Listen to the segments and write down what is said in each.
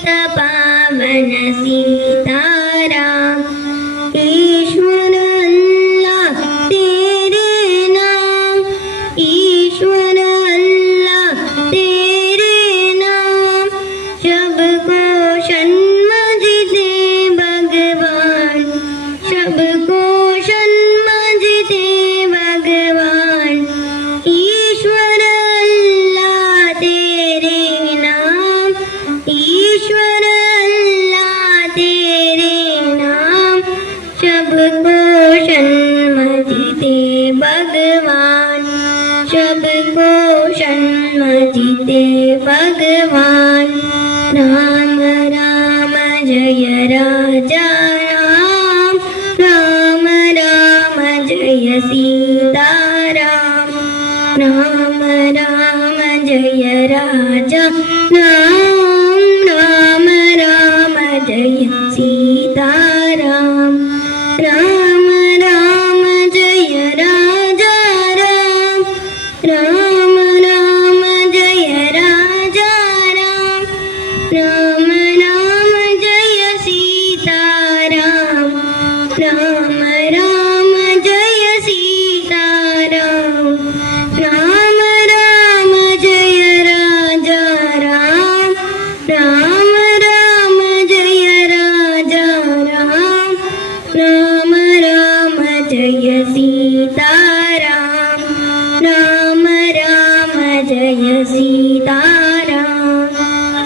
पतित पावन सीताराम। ईश्वर अल्लाह तेरे नाम, ईश्वर अल्लाह तेरे नाम, सबको सन्मजते भगवान, सबको सन्मजते भगवान। ईश्वर अल्लाह तेरे नाम, ईश्वर अल्लाह तेरे नाम, सबको सन्मजते भगवान, सबको सन्मजते भगवान। राम राम जय राजा राम, राम राम जय सीताराम। राम राम जय राजा राम, राम राम जय सीताराम। राम राम जय राजा राम, राम राम जय राजा राम, राम राम जय सीताराम। राम राम जय सीताराम। राम राम जय राजा राम, राम राम जय राजा राम, राम राम जय सीताराम। राम राम जय सीताराम।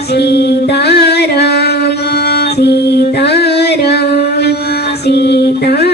सीताराम सीताराम सीताराम।